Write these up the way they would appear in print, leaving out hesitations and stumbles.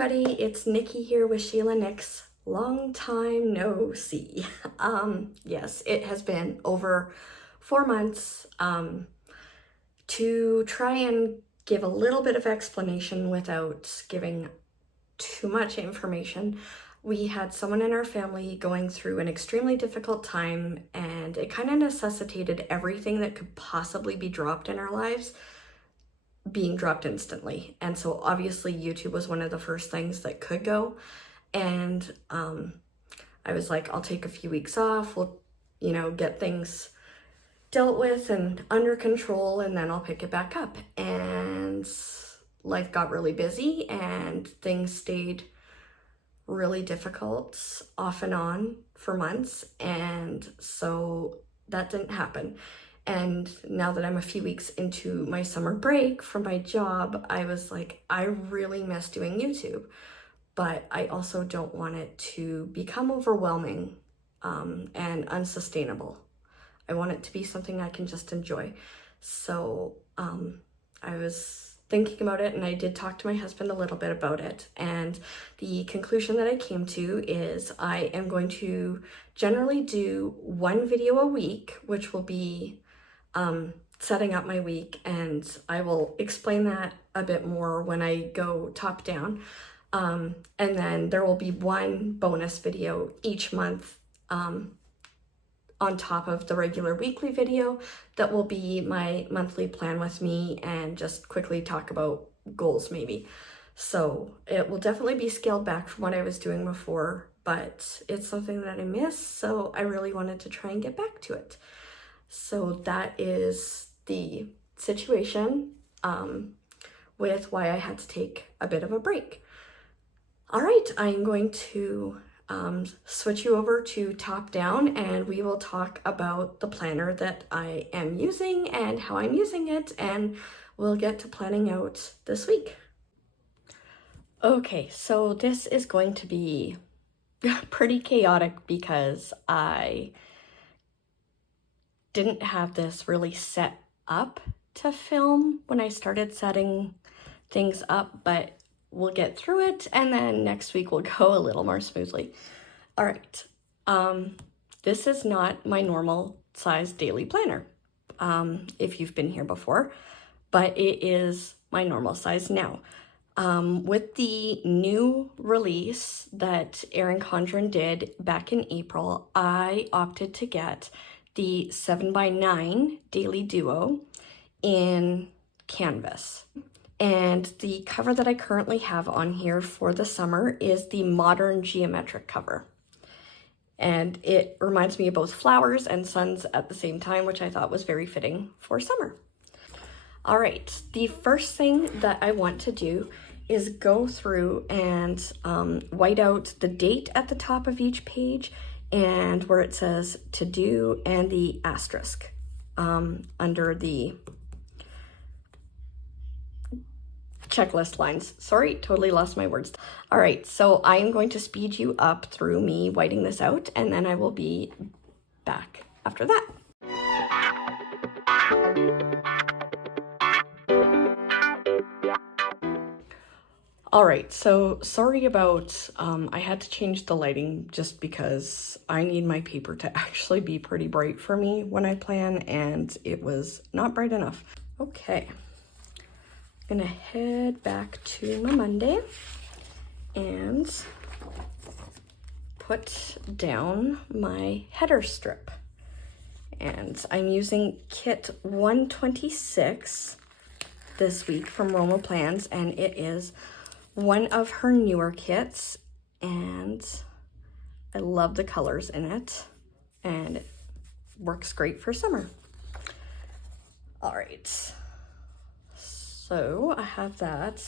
everybody, it's Nikki here with Sheila Nix. Long time no see. Yes, it has been over 4 months. To try and give a little bit of explanation without giving too much information, we had someone in our family going through an extremely difficult time, and it kind of necessitated everything that could possibly be dropped in our lives being dropped instantly. And so obviously YouTube was one of the first things that could go. And I was like, I'll take a few weeks off. We'll, get things dealt with and under control, and then I'll pick it back up. And life got really busy and things stayed really difficult off and on for months. And so that didn't happen. And now that I'm a few weeks into my summer break from my job, I was like, I really miss doing YouTube, but I also don't want it to become overwhelming and unsustainable. I want it to be something I can just enjoy. So I was thinking about it, and I did talk to my husband a little bit about it. And the conclusion that I came to is I am going to generally do one video a week, which will be setting up my week, and I will explain that a bit more when I go top down. And then there will be one bonus video each month on top of the regular weekly video that will be my monthly plan with me and just quickly talk about goals maybe. So it will definitely be scaled back from what I was doing before, but it's something that I miss, so I really wanted to try and get back to it. So that is the situation with why I had to take a bit of a break. All right, I'm going to switch you over to top down, and we will talk about the planner that I am using and how I'm using it, and we'll get to planning out this week. Okay, so this is going to be pretty chaotic because I didn't have this really set up to film when I started setting things up, but we'll get through it, and then next week will go a little more smoothly. All right, this is not my normal size daily planner, if you've been here before, but it is my normal size now. With the new release that Erin Condren did back in April, I opted to get the 7x9 Daily Duo in canvas. And the cover that I currently have on here for the summer is the modern geometric cover. And it reminds me of both flowers and suns at the same time, which I thought was very fitting for summer. All right, the first thing that I want to do is go through and white out the date at the top of each page and where it says to do and the asterisk under the checklist lines. Sorry, totally lost my words. All right, so I am going to speed you up through me whiting this out, and then I will be back after that. All right, so sorry about, I had to change the lighting just because I need my paper to actually be pretty bright for me when I plan, and it was not bright enough. Okay, I'm gonna head back to my Monday and put down my header strip. And I'm using kit 126 this week from RomoPlans, and it is one of her newer kits, and I love the colors in it, and it works great for summer. All right, so I have that.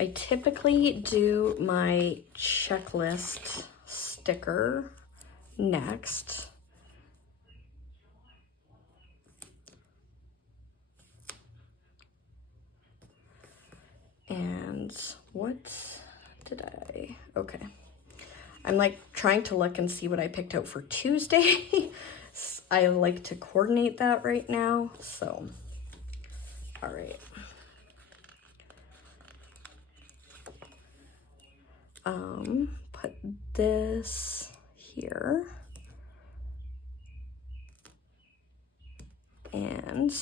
I typically do my checklist sticker next. And what did I, okay. I'm like trying to look and see what I picked out for Tuesday. I like to coordinate that right now, so, all right. put this here. And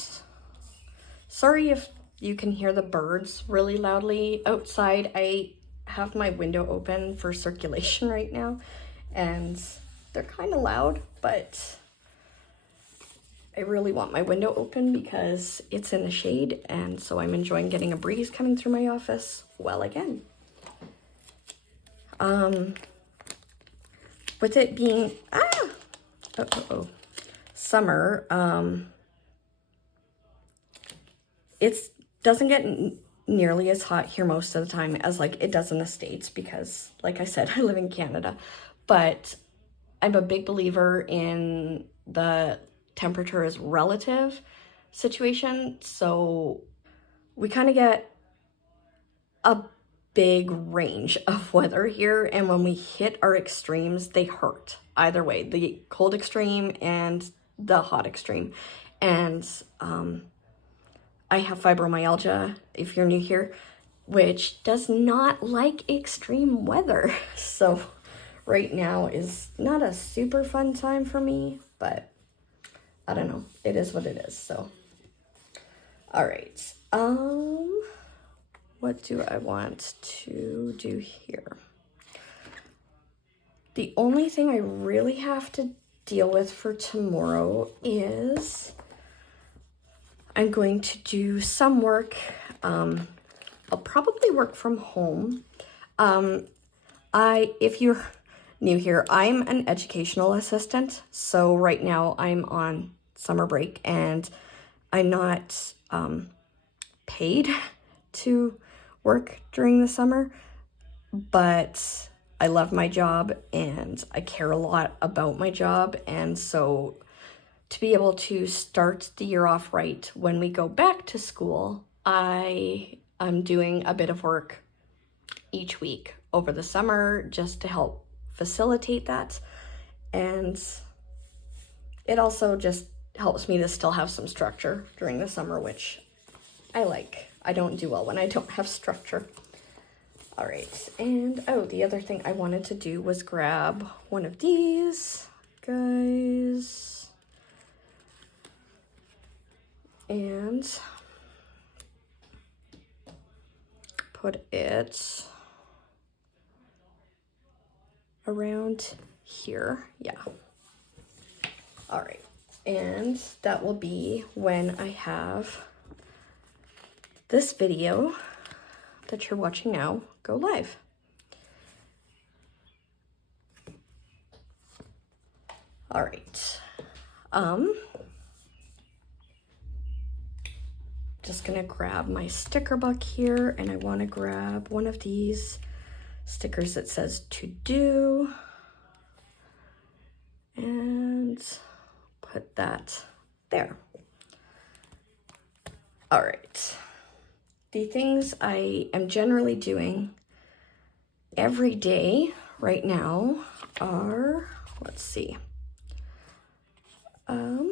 sorry if you can hear the birds really loudly outside. I have my window open for circulation right now, and they're kind of loud, but I really want my window open because it's in the shade, and so I'm enjoying getting a breeze coming through my office well again. With it being summer, it doesn't get nearly as hot here most of the time as like it does in the States, because like I said, I live in Canada, but I'm a big believer in the temperature is relative situation. So we kind of get a big range of weather here, and when we hit our extremes, they hurt either way, the cold extreme and the hot extreme. And I have fibromyalgia, if you're new here, which does not like extreme weather. So right now is not a super fun time for me, but I don't know, it is what it is. So all right, what do I want to do here? The only thing I really have to deal with for tomorrow is I'm going to do some work. I'll probably work from home. If you're new here, I'm an educational assistant. So right now I'm on summer break, and I'm not paid to work during the summer, but I love my job and I care a lot about my job. And so to be able to start the year off right when we go back to school, I'm doing a bit of work each week over the summer just to help facilitate that. And it also just helps me to still have some structure during the summer, which I like. I don't do well when I don't have structure. All right, and the other thing I wanted to do was grab one of these guys and put it around here. Yeah. All right, and that will be when I have this video that you're watching now go live. All right. Just gonna grab my sticker book here, and I want to grab one of these stickers that says to do, and put that there. All right. The things I am generally doing every day right now are, let's see. I'm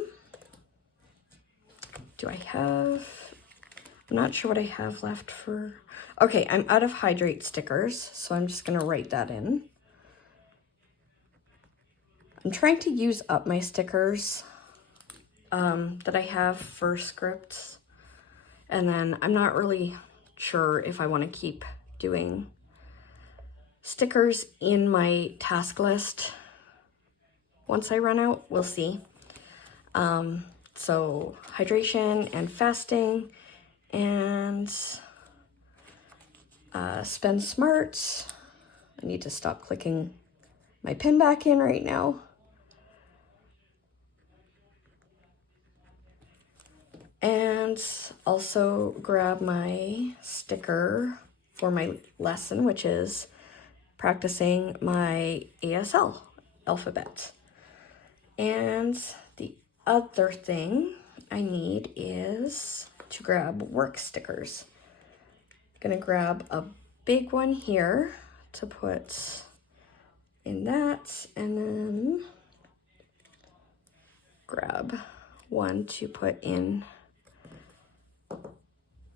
not sure what I have left for, okay, I'm out of hydrate stickers, so I'm just gonna write that in. I'm trying to use up my stickers that I have for scripts. And then I'm not really sure if I want to keep doing stickers in my task list. Once I run out, we'll see. So hydration and fasting and spend smart. I need to stop clicking my pin back in right now. And also grab my sticker for my lesson, which is practicing my ASL alphabet. And the other thing I need is to grab work stickers. I'm gonna grab a big one here to put in that, and then grab one to put in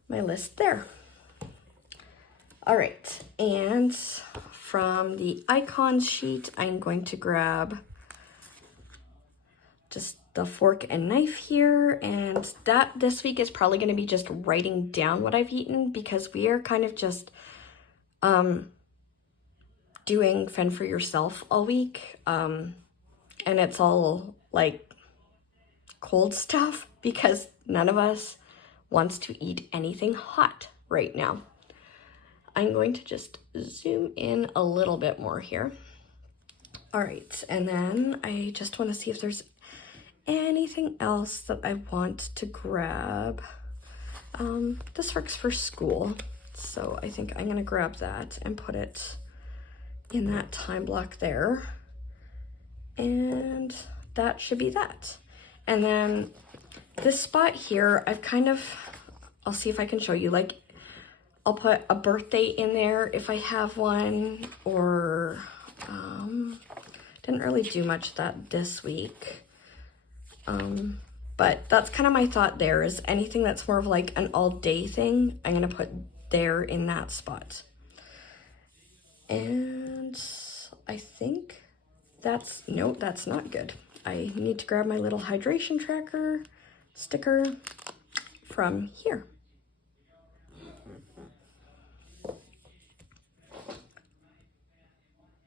my list there. All right, and from the icons sheet, I'm going to grab just the fork and knife here, and that this week is probably going to be just writing down what I've eaten, because we are kind of just doing fend for yourself all week, and it's all like cold stuff because none of us wants to eat anything hot right now. I'm going to just zoom in a little bit more here. All right, and then I just want to see if there's anything else that I want to grab. This works for school, so I think I'm gonna grab that and put it in that time block there. And that should be that. And then this spot here, I'll see if I can show you, like, I'll put a birthday in there if I have one, or didn't really do much of that this week. But that's kind of my thought there, is anything that's more of like an all day thing, I'm gonna put there in that spot. And I think nope, that's not good. I need to grab my little hydration tracker sticker from here.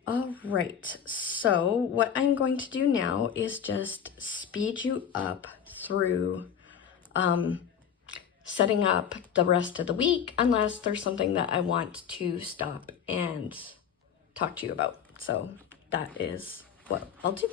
All right, so what I'm going to do now is just speed you up through setting up the rest of the week, unless there's something that I want to stop and talk to you about. So that is what I'll do.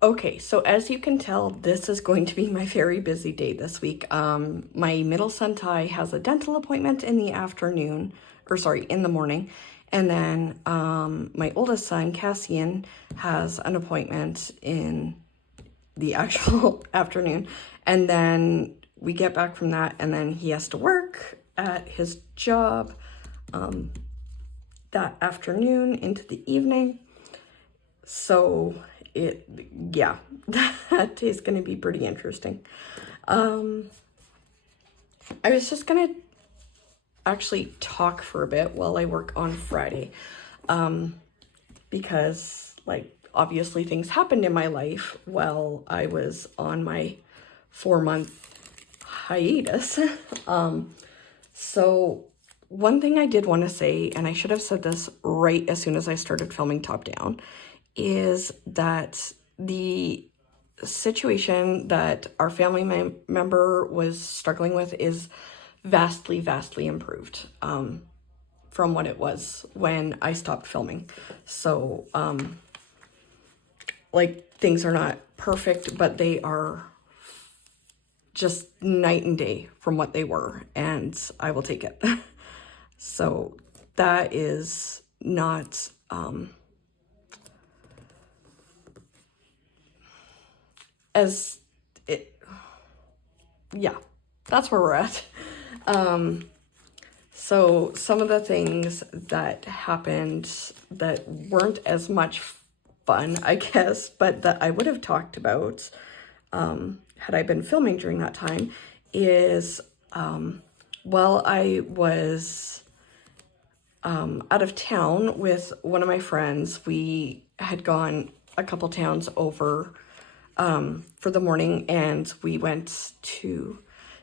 Okay, so as you can tell, this is going to be my very busy day this week. My middle son Ty has a dental appointment in the afternoon, in the morning. And then my oldest son, Cassian, has an appointment in the actual afternoon. And then we get back from that, and then he has to work at his job that afternoon into the evening. So that is going to be pretty interesting. I was just going to actually talk for a bit while I work on Friday, because, like, obviously things happened in my life while I was on my 4-month hiatus. So one thing I did want to say, and I should have said this right as soon as I started filming Top Down, is that the situation that our family member was struggling with is vastly, vastly improved from what it was when I stopped filming. So, like, things are not perfect, but they are just night and day from what they were, and I will take it. So that is not... that's where we're at. So some of the things that happened that weren't as much fun, I guess, but that I would have talked about had I been filming during that time, is while I was out of town with one of my friends, we had gone a couple towns over for the morning, and we went to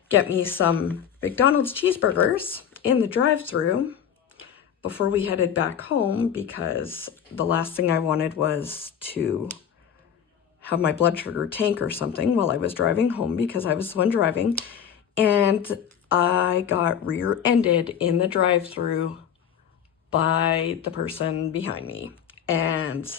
get me some McDonald's cheeseburgers in the drive-thru before we headed back home, because the last thing I wanted was to have my blood sugar tank or something while I was driving home, because I was the one driving, and I got rear-ended in the drive-thru by the person behind me. And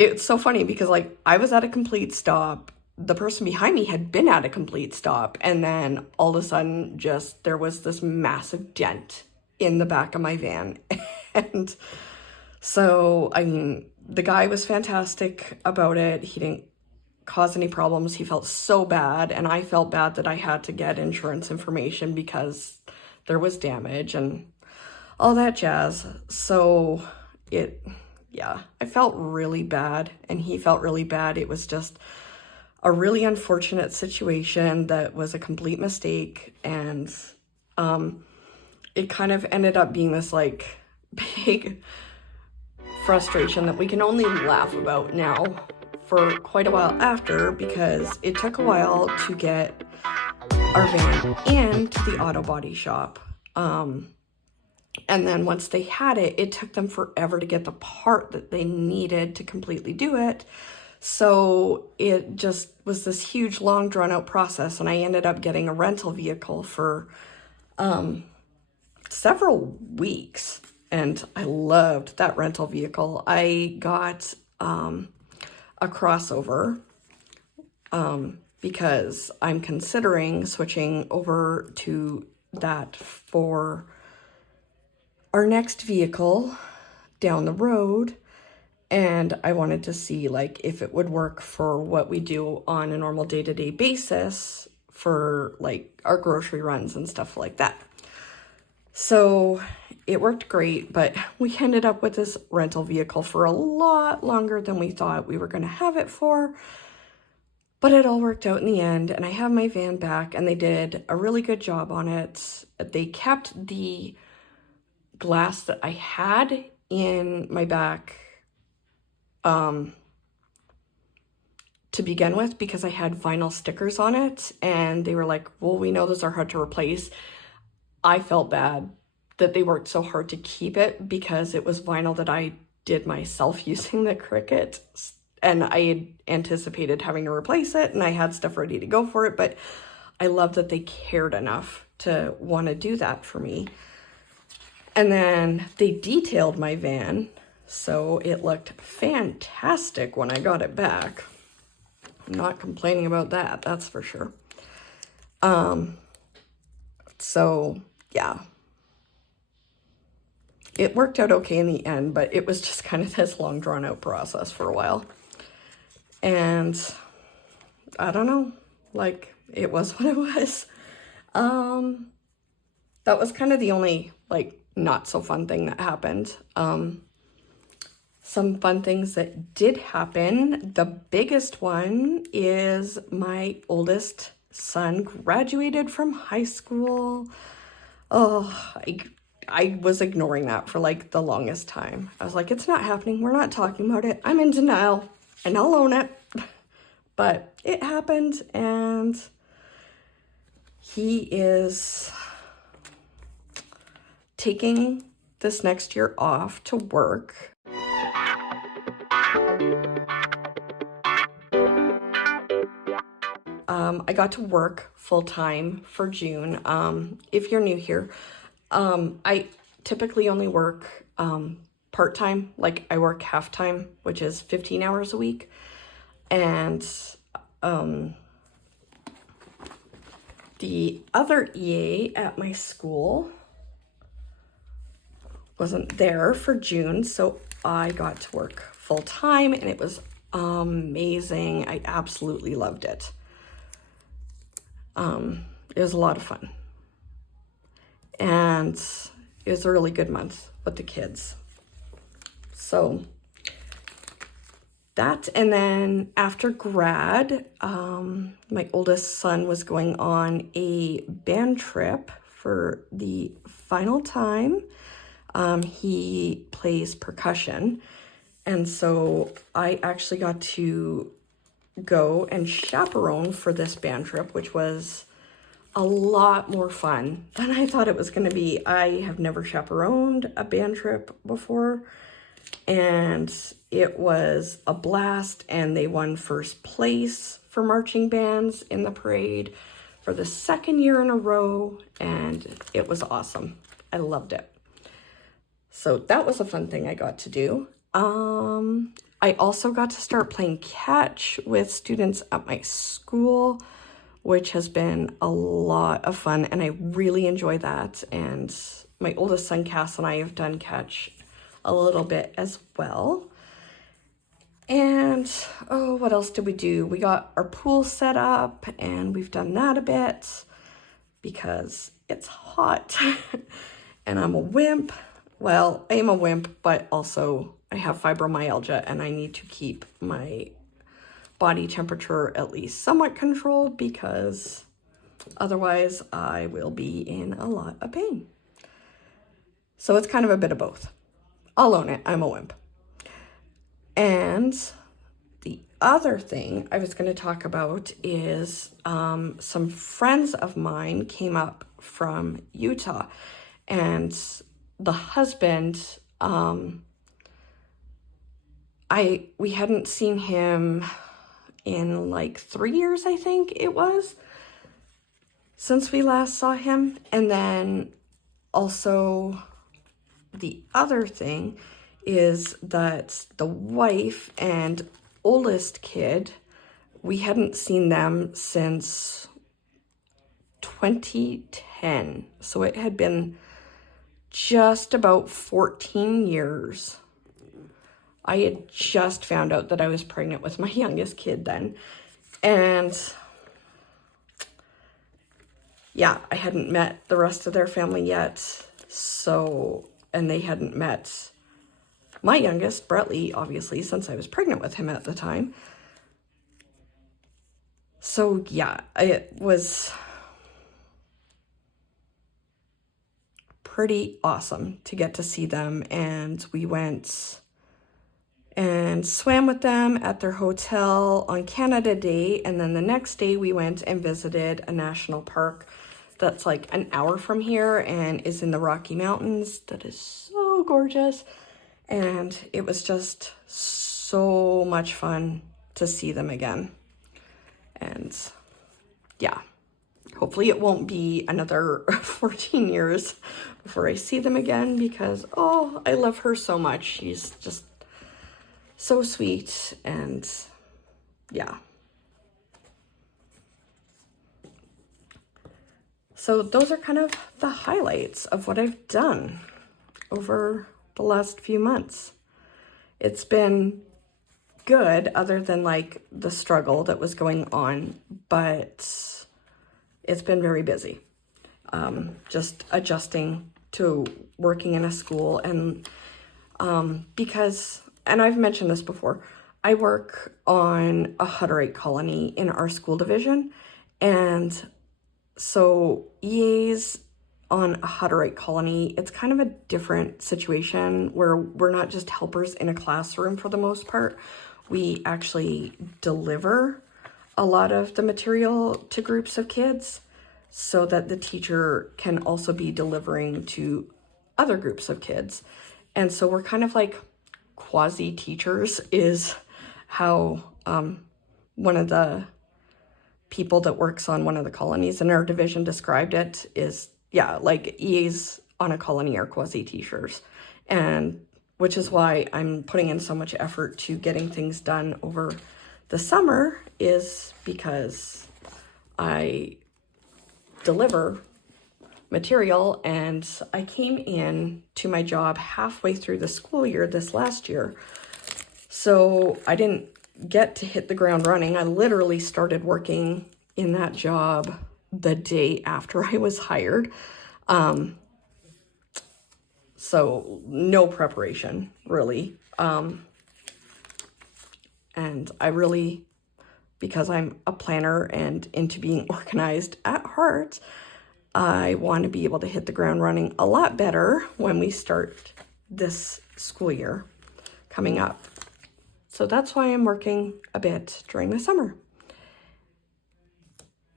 it's so funny because like I was at a complete stop. The person behind me had been at a complete stop, and then all of a sudden just there was this massive dent in the back of my van. And so, I mean, the guy was fantastic about it. He didn't cause any problems. He felt so bad, and I felt bad that I had to get insurance information because there was damage and all that jazz. So yeah, I felt really bad, and he felt really bad. It was just a really unfortunate situation that was a complete mistake, and it kind of ended up being this like big frustration that we can only laugh about now for quite a while after, because it took a while to get our van into the auto body shop. And then once they had it, it took them forever to get the part that they needed to completely do it. So it just was this huge, long, drawn-out process, and I ended up getting a rental vehicle for several weeks, and I loved that rental vehicle. I got a crossover because I'm considering switching over to that for our next vehicle down the road, and I wanted to see like if it would work for what we do on a normal day-to-day basis for like our grocery runs and stuff like that. So it worked great, but we ended up with this rental vehicle for a lot longer than we thought we were going to have it for. But it all worked out in the end, and I have my van back, and they did a really good job on it. They kept the glass that I had in my back to begin with, because I had vinyl stickers on it, and they were like, well, we know those are hard to replace. I felt bad that they worked so hard to keep it because it was vinyl that I did myself using the Cricut, and I had anticipated having to replace it, and I had stuff ready to go for it, but I love that they cared enough to want to do that for me. And then they detailed my van, so it looked fantastic when I got it back. I'm not complaining about that, that's for sure. So yeah, it worked out okay in the end, but it was just kind of this long drawn out process for a while. And I don't know, like it was what it was. That was kind of the only like not so fun thing that happened. Some fun things that did happen. The biggest one is my oldest son graduated from high school. Oh, I was ignoring that for like the longest time. I was like, it's not happening. We're not talking about it. I'm in denial, and I'll own it. But it happened, and he is taking this next year off to work. I got to work full-time for June. If you're new here, I typically only work part-time. Like I work half-time, which is 15 hours a week. And the other EA at my school wasn't there for June, so I got to work full-time, and it was amazing. I absolutely loved it. It was a lot of fun, and it was a really good month with the kids. So that, and then after grad, my oldest son was going on a band trip for the final time. He plays percussion, and so I actually got to go and chaperone for this band trip, which was a lot more fun than I thought it was going to be. I have never chaperoned a band trip before, and it was a blast, and they won first place for marching bands in the parade for the second year in a row, and it was awesome. I loved it. So that was a fun thing I got to do. I also got to start playing catch with students at my school, which has been a lot of fun, and I really enjoy that. And my oldest son, Cass, and I have done catch a little bit as well. And, oh, what else did we do? We got our pool set up, and we've done that a bit because it's hot and I'm a wimp. Well, I am a wimp, but also I have fibromyalgia and I need to keep my body temperature at least somewhat controlled because otherwise I will be in a lot of pain. So it's kind of a bit of both. I'll own it, I'm a wimp. And the other thing I was going to talk about is some friends of mine came up from Utah, and the husband, we hadn't seen him in like 3 years, I think it was, since we last saw him. And then also the other thing is that the wife and oldest kid, we hadn't seen them since 2010. So it had been just about 14 years. I had just found out that I was pregnant with my youngest kid then. And yeah, I hadn't met the rest of their family yet. So, and they hadn't met my youngest, Brettley, obviously, since I was pregnant with him at the time. So yeah, it was pretty awesome to get to see them. And we went and swam with them at their hotel on Canada Day. And then the next day we went and visited a national park that's like an hour from here and is in the Rocky Mountains. That is so gorgeous. And it was just so much fun to see them again. And yeah, hopefully it won't be another 14 years before I see them again because, oh, I love her so much. She's just so sweet. And yeah. So those are kind of the highlights of what I've done over the last few months. It's been good other than like the struggle that was going on, but it's been very busy. Just adjusting to working in a school and because, and I've mentioned this before, I work on a Hutterite colony in our school division, and so EAs on a Hutterite colony, it's kind of a different situation where we're not just helpers in a classroom for the most part. We actually deliver a lot of the material to groups of kids so that the teacher can also be delivering to other groups of kids. And so we're kind of like quasi-teachers is how one of the people that works on one of the colonies in our division described it is, yeah, like EAs on a colony are quasi-teachers. And which is why I'm putting in so much effort to getting things done over the summer, is because I deliver material, and I came in to my job halfway through the school year this last year. So I didn't get to hit the ground running. I literally started working in that job the day after I was hired. So no preparation, really. And I really, because I'm a planner and into being organized at heart, I want to be able to hit the ground running a lot better when we start this school year coming up. So that's why I'm working a bit during the summer.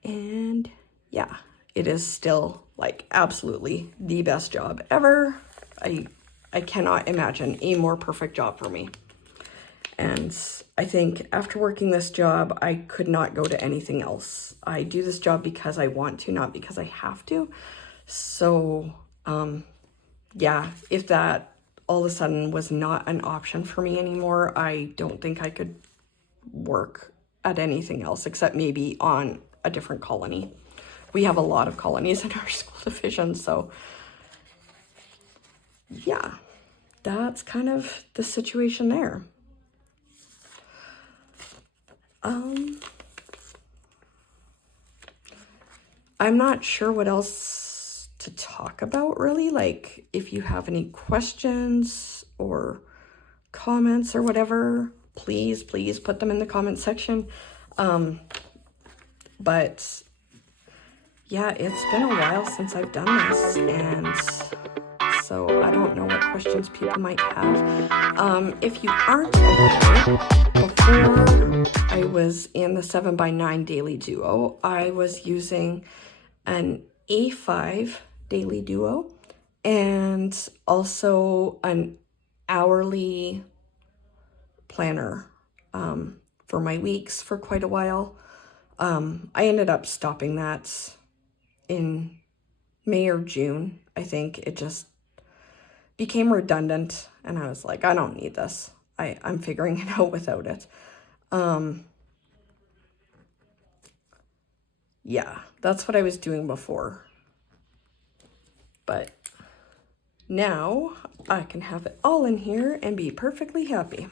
And yeah, it is still like absolutely the best job ever. I cannot imagine a more perfect job for me. And I think after working this job, I could not go to anything else. I do this job because I want to, not because I have to. So, yeah, if that all of a sudden was not an option for me anymore. I don't think I could work at anything else except maybe on a different colony. We have a lot of colonies in our school division, so yeah, that's kind of the situation there. I'm not sure what else to talk about really. Like, if you have any questions or comments or whatever, please put them in the comment section. But yeah, it's been a while since I've done this, and so I don't know what questions people might have. If you aren't aware, before I was in the 7x9 Daily Duo, I was using an A5 Daily Duo and also an hourly planner for my weeks for quite a while. I ended up stopping that in May or June. I think it just became redundant, and I was like, I don't need this. I'm figuring it out without it. Yeah, that's what I was doing before. But now I can have it all in here and be perfectly happy.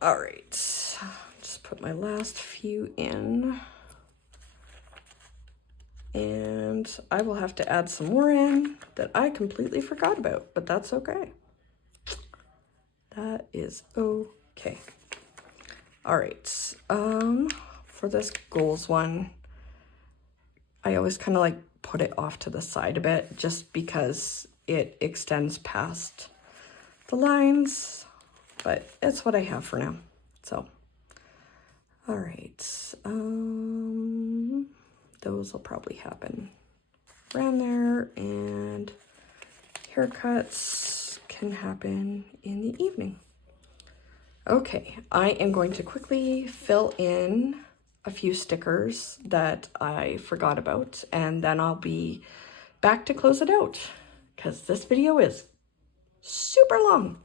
All right, just put my last few in. And I will have to add some more in that I completely forgot about, but that's okay. That is okay. All right, for this goals one, I always kind of like put it off to the side a bit just because it extends past the lines, but it's what I have for now. So, all right, those will probably happen around there, and haircuts can happen in the evening. Okay, I am going to quickly fill in a few stickers that I forgot about, and then I'll be back to close it out because this video is super long.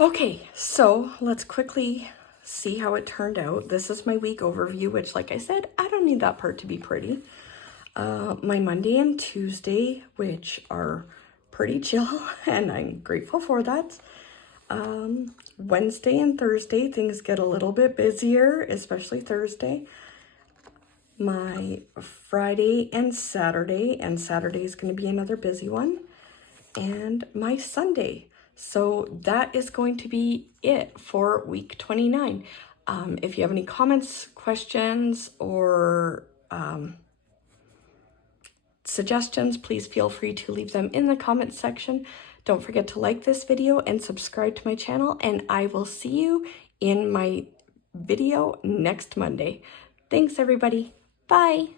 Okay, so let's quickly see how it turned out. This is my week overview, which, like I said, I don't need that part to be pretty. My Monday and Tuesday, which are pretty chill, and I'm grateful for that. Wednesday and Thursday, things get a little bit busier, especially Thursday. My Friday and Saturday is going to be another busy one, and my Sunday. So that is going to be it for week 29. If you have any comments, questions, or suggestions, please feel free to leave them in the comments section. Don't forget to like this video and subscribe to my channel, and I will see you in my video next Monday. Thanks, everybody. Bye.